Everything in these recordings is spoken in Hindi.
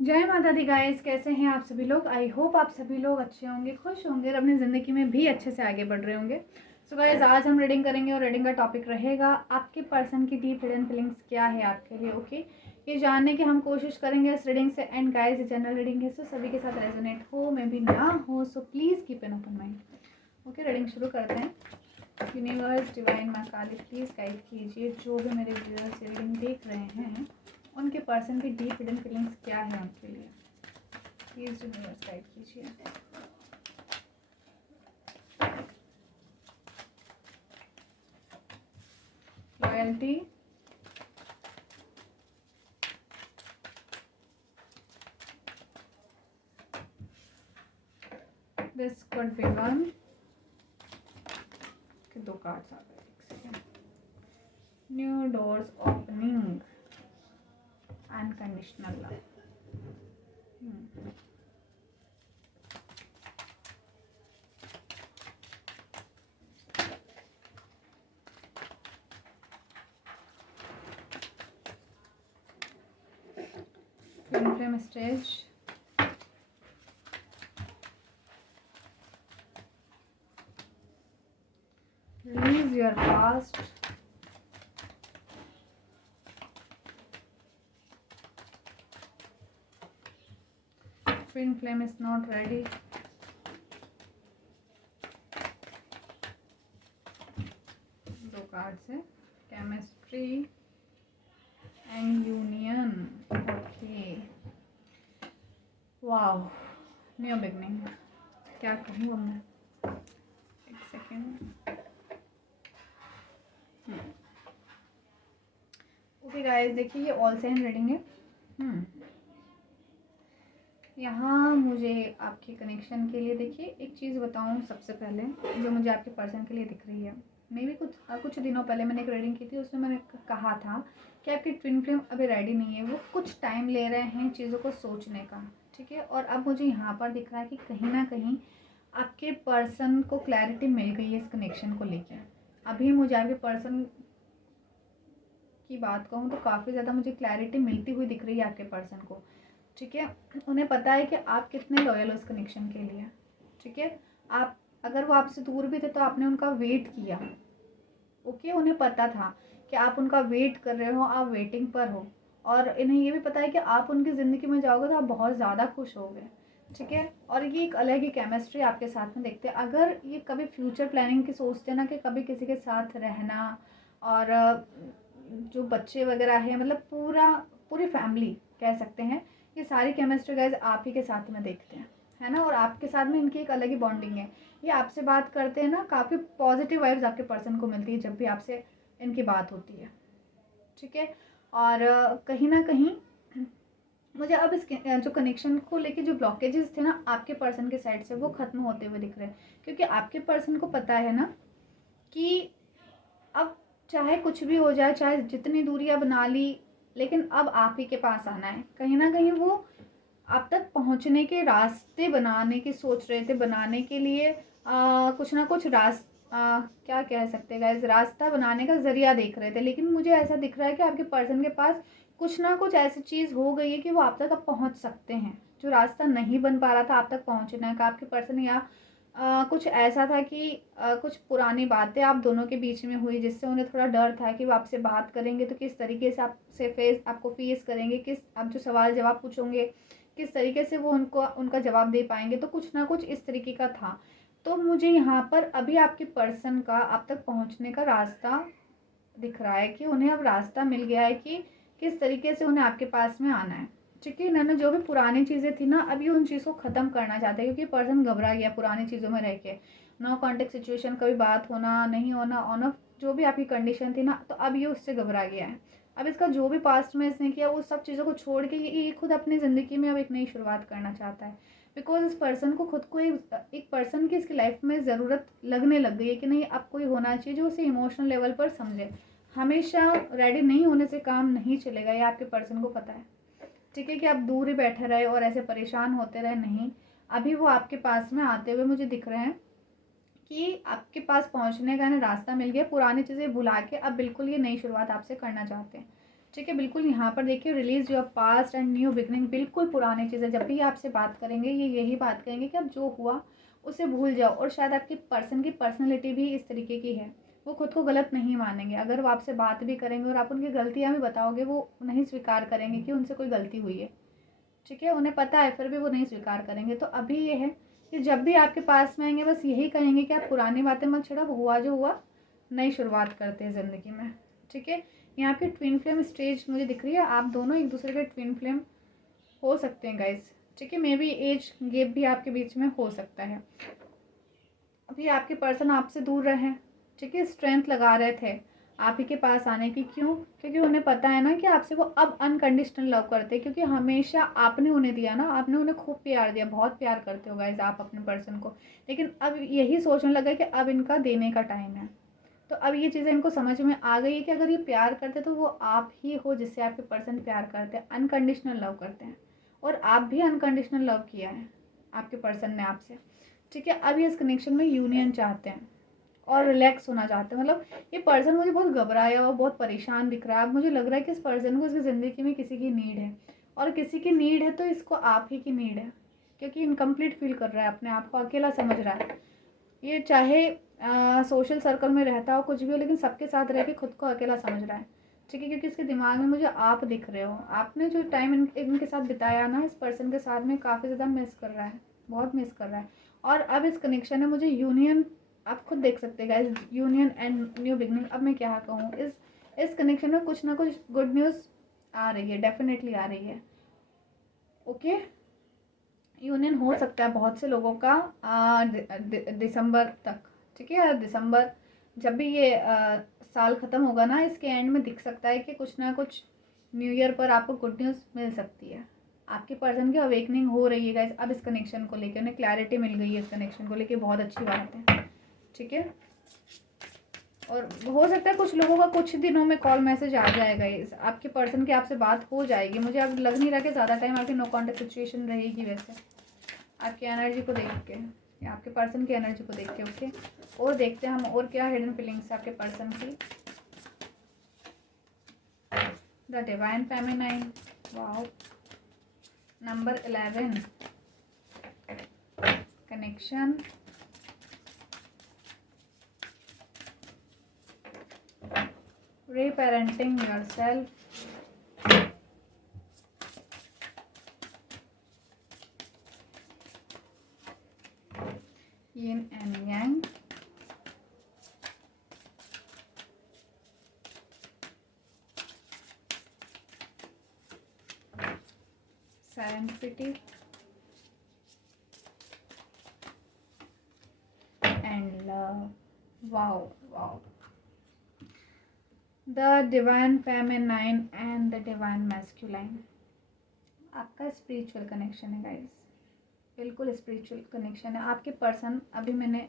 जय माता दी गाइस, कैसे हैं आप सभी लोग। आई होप आप सभी लोग अच्छे होंगे, खुश होंगे और अपनी ज़िंदगी में भी अच्छे से आगे बढ़ रहे होंगे। सो गाइस, आज हम रीडिंग करेंगे और रीडिंग का टॉपिक रहेगा आपके पर्सन की डीप हिडन फीलिंग्स क्या है आपके लिए। ओके, ये जानने की हम कोशिश करेंगे इस रीडिंग से। एंड गाइस, ये जनरल रीडिंग है, सो सभी के साथ रेजोनेट हो मे भी ना हो, so please keep an open mind. Okay, reading शुरू करते हैं। यूनिवर्स, डिवाइन, माँ काली, प्लीज़ गाइड कीजिए जो भी मेरे व्यूअर्स रीडिंग देख रहे हैं, उनके पर्सन की डीप हिडन फीलिंग्स क्या है उनके लिए। प्लीज़ यूनिवर्स गाइड कीजिए। Loyalty, this could be one. दो कार्ड्स आ गए, एक second. New doors opening, unconditional love. Twin flame stage, release your past, twin flame is not ready, दो कार्ड्स है, chemistry and union. Okay, wow, new beginning. क्या कहूँ अब मैं, एक सेकेंड। ओके गाइस, देखिए ये ऑल साइन रीडिंग है। यहाँ मुझे आपके कनेक्शन के लिए, देखिए एक चीज़ बताऊँ सबसे पहले जो मुझे आपके पर्सन के लिए दिख रही है। मे भी कुछ दिनों पहले मैंने एक रीडिंग की थी, उसमें मैंने कहा था कि आपकी ट्विन फ्लेम अभी रेडी नहीं है, वो कुछ टाइम ले रहे हैं चीज़ों को सोचने का, ठीक है। और अब मुझे यहाँ पर दिख रहा है कि कहीं ना कहीं आपके पर्सन को क्लैरिटी मिल गई है इस कनेक्शन को लेकर। अभी मुझे आपके पर्सन की बात कहूँ तो काफ़ी ज़्यादा मुझे क्लैरिटी मिलती हुई दिख रही है आपके पर्सन को, ठीक है। उन्हें पता है कि आप कितने लॉयल हो उस कनेक्शन के लिए, ठीक है। आप अगर वो आपसे दूर भी थे तो आपने उनका वेट किया, ओके। उन्हें पता था कि आप उनका वेट कर रहे हो, आप वेटिंग पर हो। और इन्हें ये भी पता है कि आप उनकी ज़िंदगी में जाओगे तो आप बहुत ज़्यादा खुश होगे, ठीक है। और ये एक अलग ही केमिस्ट्री आपके साथ में देखते हैं। अगर ये कभी फ्यूचर प्लानिंग की सोचते ना कि कभी किसी के साथ रहना, और जो बच्चे वगैरह हैं, मतलब पूरी फैमिली कह सकते हैं, ये सारी केमिस्ट्री गाइज आप ही के साथ में देखते हैं, है ना। और आपके साथ में इनकी एक अलग ही बॉन्डिंग है। ये आपसे बात करते हैं ना, काफ़ी पॉजिटिव वाइब्स आपके पर्सन को मिलती है जब भी आपसे इनकी बात होती है, ठीक है। और कहीं ना कहीं मुझे अब इस जो कनेक्शन को लेके जो ब्लॉकेजेस थे ना आपके पर्सन के साइड से, वो ख़त्म होते हुए दिख रहे हैं। क्योंकि आपके पर्सन को पता है ना कि अब चाहे कुछ भी हो जाए, चाहे जितनी दूरियां बना ली, लेकिन अब आप ही के पास आना है। कहीं ना कहीं वो आप तक पहुंचने के रास्ते बनाने की सोच रहे थे, बनाने के लिए कुछ ना कुछ क्या कह सकते हैं गाइस, रास्ता बनाने का जरिया देख रहे थे। लेकिन मुझे ऐसा दिख रहा है कि आपके पर्सन के पास कुछ ना कुछ ऐसी चीज़ हो गई है कि वो आप तक अब पहुंच सकते हैं। जो रास्ता नहीं बन पा रहा था आप तक पहुंचने का, आपके पर्सन या कुछ ऐसा था कि कुछ पुरानी बातें आप दोनों के बीच में हुई, जिससे उन्हें थोड़ा डर था कि वो आपसे बात करेंगे तो किस तरीके से आपको फेस करेंगे, किस आप जो सवाल जवाब पूछोगे किस तरीके से वो उनको उनका जवाब दे पाएंगे। तो कुछ ना कुछ इस तरीके का था। तो मुझे यहाँ पर अभी आपके पर्सन का आप तक पहुँचने का रास्ता दिख रहा है कि उन्हें अब रास्ता मिल गया है कि किस तरीके से उन्हें आपके पास में आना है, ठीक है। इन्होंने जो भी पुरानी चीज़ें थी ना, अभी उन चीज़ को ख़त्म करना चाहते हैं, क्योंकि पर्सन घबरा गया पुरानी चीज़ों में रह के। नो कॉन्टेक्ट सिचुएशन, कभी बात होना नहीं होना, ऑन ऑफ जो भी आपकी कंडीशन थी ना, तो अब ये उससे घबरा गया है। अब इसका जो भी पास्ट में इसने किया, वो सब चीज़ों को छोड़ के ये खुद अपनी ज़िंदगी में अब एक नई शुरुआत करना चाहता है। बिकॉज इस पर्सन को खुद को एक पर्सन की इसकी लाइफ में ज़रूरत लगने लग गई है कि नहीं, अब कोई होना चाहिए जो उसे इमोशनल लेवल पर समझे। हमेशा रेडी नहीं होने से काम नहीं चलेगा, ये आपके पर्सन को पता है, ठीक है। कि आप दूर ही बैठे रहे और ऐसे परेशान होते रहे, नहीं। अभी वो आपके पास में आते हुए मुझे दिख रहे हैं कि आपके पास पहुंचने का ना रास्ता मिल गया। पुरानी चीज़ें भुला के अब बिल्कुल ये नई शुरुआत आपसे करना चाहते हैं, ठीक है। बिल्कुल यहाँ पर देखिए release your past and new beginning, बिल्कुल पुरानी चीज़ें जब भी आपसे बात करेंगे ये यही बात करेंगे कि अब जो हुआ उसे भूल जाओ। और शायद आपकी पर्सन की पर्सनैलिटी भी इस तरीके की है, वो खुद को गलत नहीं मानेंगे। अगर वो आपसे बात भी करेंगे और आप उनकी गलतियाँ भी बताओगे, वो नहीं स्वीकार करेंगे कि उनसे कोई गलती हुई है। ठीक है, उन्हें पता है फिर भी वो नहीं स्वीकार करेंगे। तो अभी ये है कि जब भी आपके पास में आएंगे बस यही कहेंगे कि आप पुरानी बातें मत छेड़ो, हुआ जो हुआ, नई शुरुआत करते हैं ज़िंदगी में। ठीक है, यहाँ पे ट्विन फ्लेम स्टेज मुझे दिख रही है, आप दोनों एक दूसरे के ट्विन फ्लेम हो सकते हैं गाइस। ठीक है, मे बी एज गैप भी आपके बीच में हो सकता है। अभी आपके पर्सन आपसे दूर रहे, ठीक है, स्ट्रेंथ लगा रहे थे आप ही के पास आने की। क्यों? क्योंकि उन्हें पता है ना कि आपसे वो अब अनकंडीशनल लव करते हैं, क्योंकि हमेशा आपने उन्हें दिया ना, आपने उन्हें खूब प्यार दिया, बहुत प्यार करते हो गाइस आप अपने पर्सन को। लेकिन अब यही सोचने लगा कि अब इनका देने का टाइम है। तो अब ये चीज़ें इनको समझ में आ गई है कि अगर ये प्यार करते तो वो आप ही हो जिससे आपके पर्सन प्यार करते हैं, अनकंडीशनल लव करते हैं। और आप भी अनकंडीशनल लव किया है आपके पर्सन ने आपसे। ठीक है, अब ये इस कनेक्शन में यूनियन चाहते हैं और रिलैक्स होना चाहते हैं। मतलब ये पर्सन मुझे बहुत घबराया हुआ, बहुत परेशान दिख रहा है। अब मुझे लग रहा है कि इस पर्सन को इसकी ज़िंदगी में किसी की नीड है, और किसी की नीड है तो इसको आप ही की नीड है, क्योंकि इनकम्प्लीट फील कर रहा है, अपने आप को अकेला समझ रहा है। ये चाहे सोशल सर्कल में रहता हो कुछ भी हो, लेकिन सबके साथ रह के खुद को अकेला समझ रहा है। ठीक है, क्योंकि इसके दिमाग में मुझे आप दिख रहे हो। आपने जो टाइम इनके साथ बिताया ना, इस पर्सन के साथ में काफ़ी ज़्यादा मिस कर रहा है, बहुत मिस कर रहा है। और अब इस कनेक्शन में मुझे यूनियन, आप खुद देख सकते हैं guys, union and new beginning. अब मैं क्या कहूँ, इस कनेक्शन में कुछ ना कुछ गुड न्यूज़ आ रही है, डेफिनेटली आ रही है। ओके, यूनियन हो सकता है बहुत से लोगों का दिसंबर तक। ठीक है, दिसंबर जब भी ये साल ख़त्म होगा ना, इसके एंड में दिख सकता है कि कुछ ना कुछ न्यू ईयर पर आपको गुड न्यूज़ मिल सकती है। आपके पर्सन की अवेकनिंग हो रही है गाइस, अब इस कनेक्शन को लेकर उन्हें क्लैरिटी मिल गई है, इस कनेक्शन को लेकर बहुत अच्छी बात है। ठीक है, और हो सकता है कुछ लोगों का कुछ दिनों में कॉल मैसेज आ जाएगा, इस आपके पर्सन की आपसे बात हो जाएगी। मुझे अब लग नहीं रहा कि ज़्यादा टाइम आपकी नो कॉन्टेक्ट सिचुएशन रहेगी वैसे, आपकी एनर्जी को देख के या आपके पर्सन की एनर्जी को देख के। ओके, और देखते हैं हम और क्या हिडन फीलिंग्स आपके पर्सन की। The divine feminine, wow, number 11, connection, reparenting yourself, yin and yang, serendipity and love. Wow, wow. The divine feminine and the divine masculine. आपका स्पिरिचुअल कनेक्शन है गाइस, बिल्कुल स्पिरिचुअल कनेक्शन है। आपके पर्सन, अभी मैंने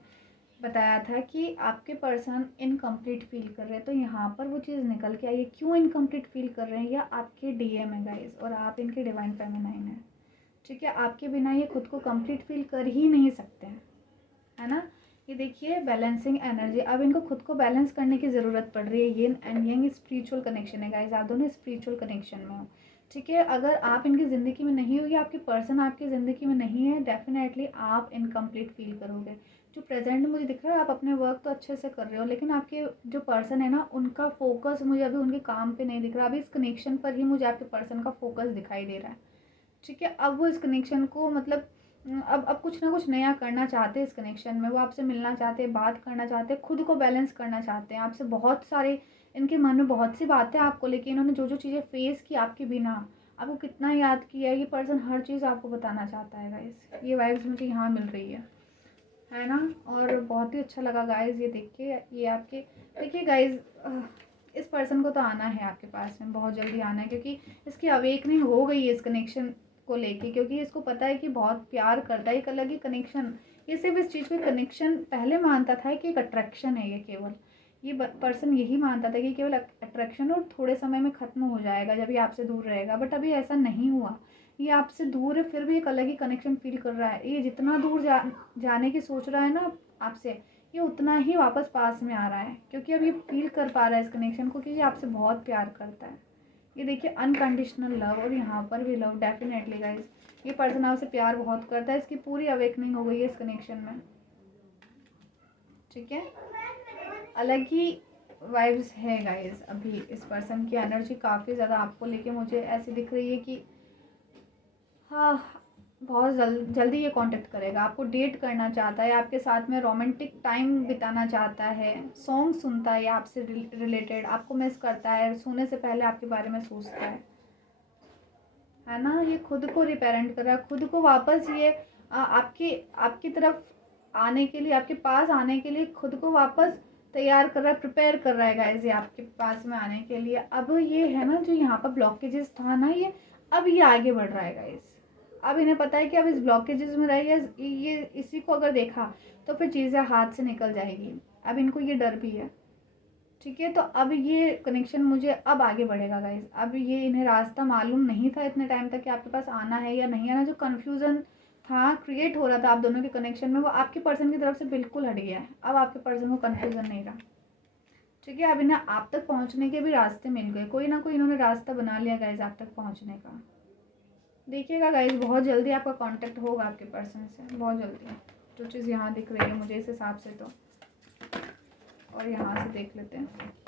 बताया था कि आपके पर्सन इनकम्प्लीट फील कर रहे हैं, तो यहाँ पर वो चीज़ निकल के आई है। क्यों इनकम्प्लीट फील कर रहे हैं? या आपके डीएम है गाइस, और आप इनके डिवाइन फेमिनाइन है। ठीक है, आपके बिना ये खुद को कंप्लीट फील कर ही नहीं सकते हैं, है ना। ये देखिए बैलेंसिंग एनर्जी, अब इनको खुद को बैलेंस करने की ज़रूरत पड़ रही है। Yin and young spiritual connection है गाइस, आप दोनों स्पिरिचुअल कनेक्शन में हो। ठीक है, अगर आप इनकी ज़िंदगी में नहीं हो या आपके पर्सन आपकी ज़िंदगी में नहीं है, डेफिनेटली आप इनकम्प्लीट फील करोगे। जो प्रेजेंट में मुझे दिख रहा है, आप अपने वर्क तो अच्छे से कर रहे हो, लेकिन आपके जो पर्सन है ना, उनका फोकस मुझे अभी उनके काम पे नहीं दिख रहा। अभी इस कनेक्शन पर ही मुझे आपके पर्सन का फोकस दिखाई दे रहा है। ठीक है, अब वो इस कनेक्शन को मतलब अब कुछ ना कुछ नया करना चाहते हैं इस कनेक्शन में। वो आपसे मिलना चाहते हैं, बात करना चाहते हैं, खुद को बैलेंस करना चाहते हैं आपसे। बहुत सारे इनके मन में बहुत सी बातें आपको लेके, इन्होंने जो जो चीज़ें फेस की आपके बिना, आपको कितना याद किया है, ये पर्सन हर चीज़ आपको बताना चाहता है गाइस। ये वाइब्स मुझे यहाँ मिल रही है ना। और बहुत ही अच्छा लगा गाइस ये देख के। ये आपके देखिए गाइस, इस पर्सन को तो आना है आपके पास में, बहुत जल्दी आना है, क्योंकि इसकी अवेकनिंग हो गई है इस कनेक्शन को लेके। क्योंकि इसको पता है कि बहुत प्यार करता है, एक अलग ही कनेक्शन। ये सिर्फ इस चीज़ को कनेक्शन पहले मानता था कि एक अट्रैक्शन है, ये केवल ये पर्सन यही मानता था कि केवल अट्रैक्शन और थोड़े समय में ख़त्म हो जाएगा जब ये आपसे दूर रहेगा। बट अभी ऐसा नहीं हुआ, ये आपसे दूर है फिर भी एक अलग ही कनेक्शन फील कर रहा है। ये जितना दूर जाने की सोच रहा है ना आपसे, ये उतना ही वापस पास में आ रहा है, क्योंकि अब ये फील कर पा रहा है इस कनेक्शन को कि ये आपसे बहुत प्यार करता है। ये देखिए अनकंडीशनल लव, और यहाँ पर भी लव डेफिनेटली गाइस। ये पर्सन आपसे प्यार बहुत करता है, इसकी पूरी अवेकनिंग हो गई है इस कनेक्शन में, ठीक है। अलग ही वाइब्स है गाइस। अभी इस पर्सन की एनर्जी काफ़ी ज़्यादा आपको लेके मुझे ऐसी दिख रही है कि हाँ, बहुत जल्दी ये कांटेक्ट करेगा, आपको डेट करना चाहता है, आपके साथ में रोमांटिक टाइम बिताना चाहता है, सॉन्ग सुनता है आपसे रिलेटेड, आपको मिस करता है, सोने से पहले आपके बारे में सोचता है ना। ये खुद को रिपेरेंट कर रहा है, खुद को वापस ये आपकी आपकी तरफ आने के लिए, आपके पास आने के लिए खुद को वापस तैयार कर रहा है, प्रिपेयर कर रहा है गाइस, ये आपके पास में आने के लिए। अब ये है ना, जो यहाँ पर ब्लॉकेजेस था ना, ये अब ये आगे बढ़ रहा है गाइस। अब इन्हें पता है कि अब इस ब्लॉकेजेस में रह ये इसी को अगर देखा तो फिर चीज़ें हाथ से निकल जाएगी। अब इनको ये डर भी है, ठीक है। तो अब ये कनेक्शन मुझे अब आगे बढ़ेगा गाइस। अब ये इन्हें रास्ता मालूम नहीं था इतने टाइम तक कि आपके पास आना है या नहीं आना। जो कन्फ्यूज़न था, क्रिएट हो रहा था आप दोनों के कनेक्शन में, वो आपके पर्सन की तरफ से बिल्कुल हट गया है। अब आपके पर्सन को कन्फ्यूज़न नहीं रहा, ठीक है। अब इन्हें आप तक पहुँचने के भी रास्ते मिल गए, कोई ना कोई इन्होंने रास्ता बना लिया गाइस आप तक पहुँचने का। देखिएगा गाइस, बहुत जल्दी आपका कांटेक्ट होगा आपके पर्सन से, बहुत जल्दी। जो चीज़ यहाँ दिख रही है मुझे इस हिसाब से तो, और यहाँ से देख लेते हैं।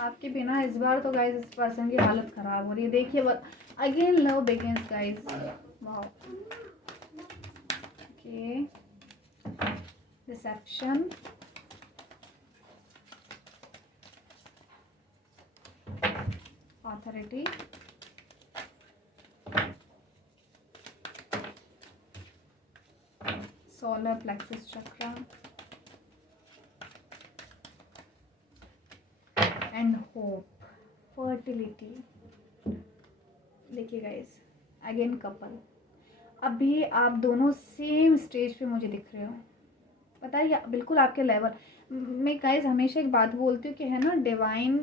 आपके बिना इस बार तो गाइस इस पर्सन की हालत ख़राब हो रही है। देखिए again love begins guys, wow. Okay, deception, authority, solar plexus chakra and hope, fertility. देखिए गाइस, अगेन कपल। अभी आप दोनों सेम स्टेज पे मुझे दिख रहे हो, पता है, बिल्कुल आपके लेवल में। गाइस हमेशा एक बात बोलती हूँ कि है ना, डिवाइन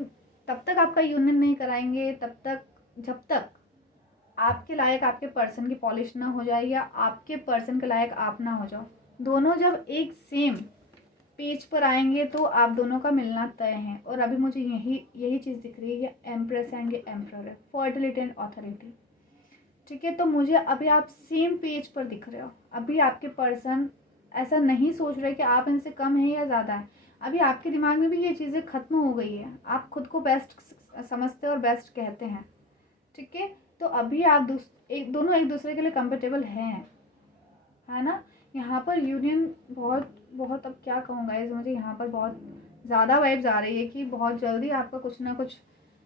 तब तक आपका यूनियन नहीं कराएंगे तब तक जब तक आपके लायक आपके पर्सन की पॉलिश ना हो जाए, या आपके पर्सन के लायक आप ना हो जाओ। दोनों जब एक सेम पेज पर आएंगे तो आप दोनों का मिलना तय है। और अभी मुझे यही चीज़ दिख रही है, ये एम्प्रेस एंड ये एम्परर है, फर्टिलिटी एंड ऑथोरिटी, ठीक है। तो मुझे अभी आप सेम पेज पर दिख रहे हो। अभी आपके पर्सन ऐसा नहीं सोच रहे कि आप इनसे कम है या ज़्यादा है। अभी आपके दिमाग में भी ये चीज़ें ख़त्म हो गई है, आप खुद को बेस्ट समझते और बेस्ट कहते हैं, ठीक है। तो अभी आप दोनों एक दूसरे के लिए कंफर्टेबल हैं, है ना। यहाँ पर यूनियन बहुत बहुत, अब क्या कहूँगा इस, मुझे यहाँ पर बहुत ज़्यादा वाइब्स आ रही है कि बहुत जल्दी आपका कुछ ना कुछ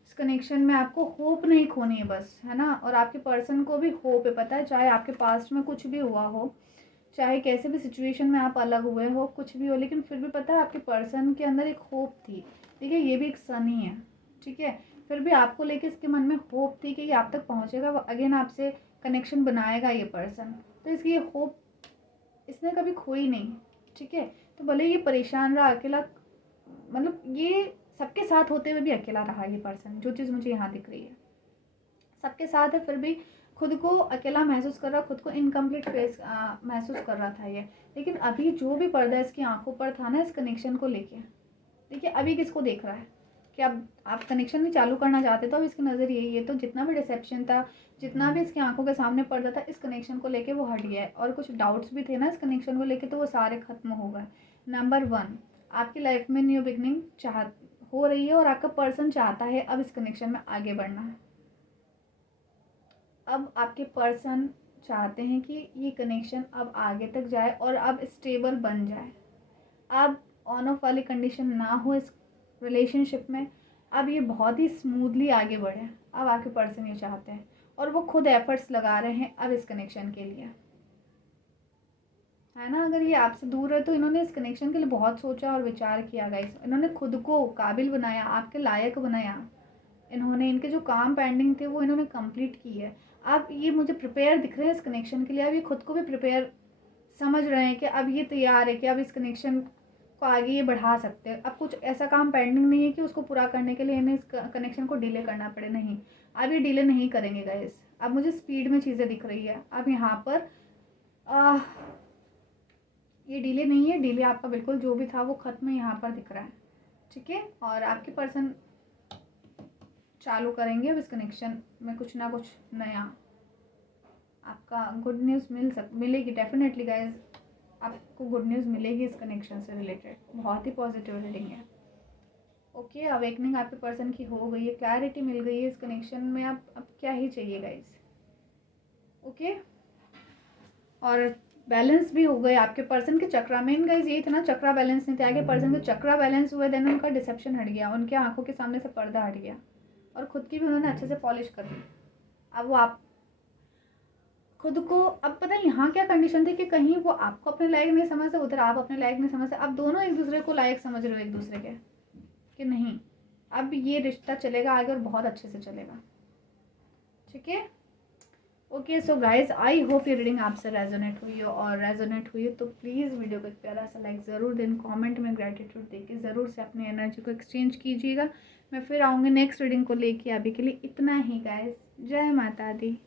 इस कनेक्शन में, आपको होप नहीं खोनी है बस, है ना। और आपके पर्सन को भी होप है, पता है, चाहे आपके पास्ट में कुछ भी हुआ हो, चाहे कैसे भी सिचुएशन में आप अलग हुए हो, कुछ भी हो, लेकिन फिर भी पता है आपके पर्सन के अंदर एक होप थी, ठीक है। ये भी एक सन ही है, ठीक है। फिर भी आपको लेके इसके मन में होप थी कि ये आप तक पहुँचेगा, अगेन आपसे कनेक्शन बनाएगा ये पर्सन। तो इसकी होप इसने कभी खोई नहीं, ठीक है। तो भले ये परेशान रहा, अकेला, मतलब ये सबके साथ होते हुए भी अकेला रहा ये पर्सन। जो चीज़ मुझे यहाँ दिख रही है, सबके साथ है फिर भी खुद को अकेला महसूस कर रहा, खुद को इनकम्प्लीट फेस महसूस कर रहा था ये। लेकिन अभी जो भी पर्दा इसकी आंखों पर था ना इस कनेक्शन को लेके, देखिए अभी किसको देख रहा है कि आप कनेक्शन भी चालू करना चाहते तो अब इसकी नज़र यही है। तो जितना भी डिसेप्शन था, जितना भी इसकी आंखों के सामने पर्दा था, इस कनेक्शन को लेके वो हट गया है। और कुछ डाउट्स भी थे ना इस कनेक्शन को लेके, तो वो सारे खत्म हो गए। नंबर 1, आपकी लाइफ में न्यू बिगनिंग हो रही है और आपका पर्सन चाहता है अब इस कनेक्शन में आगे बढ़ना है। अब आपके पर्सन चाहते हैं कि ये कनेक्शन अब आगे तक जाए और अब स्टेबल बन जाए। अब ऑन ऑफ वाली कंडीशन ना हो इस रिलेशनशिप में, अब ये बहुत ही स्मूथली आगे बढ़े। अब आपके पर्सन ये चाहते हैं और वो खुद एफर्ट्स लगा रहे हैं अब इस कनेक्शन के लिए, है ना। अगर ये आपसे दूर है तो इन्होंने इस कनेक्शन के लिए बहुत सोचा और विचार किया गाइस। इन्होंने खुद को काबिल बनाया, आपके लायक बनाया। इन्होंने इनके जो काम पेंडिंग थे वो इन्होंने कंप्लीट की है। अब ये मुझे प्रिपेयर दिख रहे हैं इस कनेक्शन के लिए। अब ये खुद को भी प्रिपेयर समझ रहे हैं कि अब ये तैयार है कि अब इस कनेक्शन को आगे ये बढ़ा सकते हैं। अब कुछ ऐसा काम पेंडिंग नहीं है कि उसको पूरा करने के लिए हमें इस कनेक्शन को डिले करना पड़े, नहीं, अब ये डिले नहीं करेंगे गाइस। अब मुझे स्पीड में चीज़ें दिख रही है। अब यहाँ पर ये डिले नहीं है, डिले आपका बिल्कुल जो भी था वो ख़त्म यहाँ पर दिख रहा है, ठीक है। और आपके पर्सन चालू करेंगे अब इस कनेक्शन में कुछ ना कुछ नया। आपका गुड न्यूज़ मिलेगी डेफिनेटली गाइज, आपको गुड न्यूज़ मिलेगी इस कनेक्शन से रिलेटेड। बहुत ही पॉजिटिव रीडिंग है। ओके, अवेकनिंग आपके पर्सन की हो गई है, क्लैरिटी मिल गई है इस कनेक्शन में। अब क्या ही चाहिए गाइज। ओके, और बैलेंस भी हो गए आपके पर्सन के चक्रा। मेन गाइज ये था ना, चक्रा बैलेंस नहीं थे, आगे पर्सन के चक्रा बैलेंस हुए, देन उनका डिसेप्शन हट गया, उनके आंखों के सामने से पर्दा हट गया और खुद की भी उन्होंने अच्छे से पॉलिश कर दी। अब वो आप खुद को, अब पता है यहाँ क्या कंडीशन थी कि कहीं वो आपको अपने लायक नहीं समझते, उधर आप अपने लायक नहीं समझते। अब दोनों एक दूसरे को लायक समझ रहे हो एक दूसरे के, कि नहीं अब ये रिश्ता चलेगा आगे और बहुत अच्छे से चलेगा, ठीक है। Okay, so guys I hope ये रीडिंग आपसे रेजोनेट हुई हो, और रेजोनेट हुई तो प्लीज़ वीडियो को एक प्यारा सा लाइक ज़रूर दें, कमेंट में ग्रेटिट्यूड देके ज़रूर से अपनी एनर्जी को एक्सचेंज कीजिएगा। मैं फिर आऊँगी नेक्स्ट रीडिंग को लेके। अभी के लिए इतना ही गाइज, जय माता दी।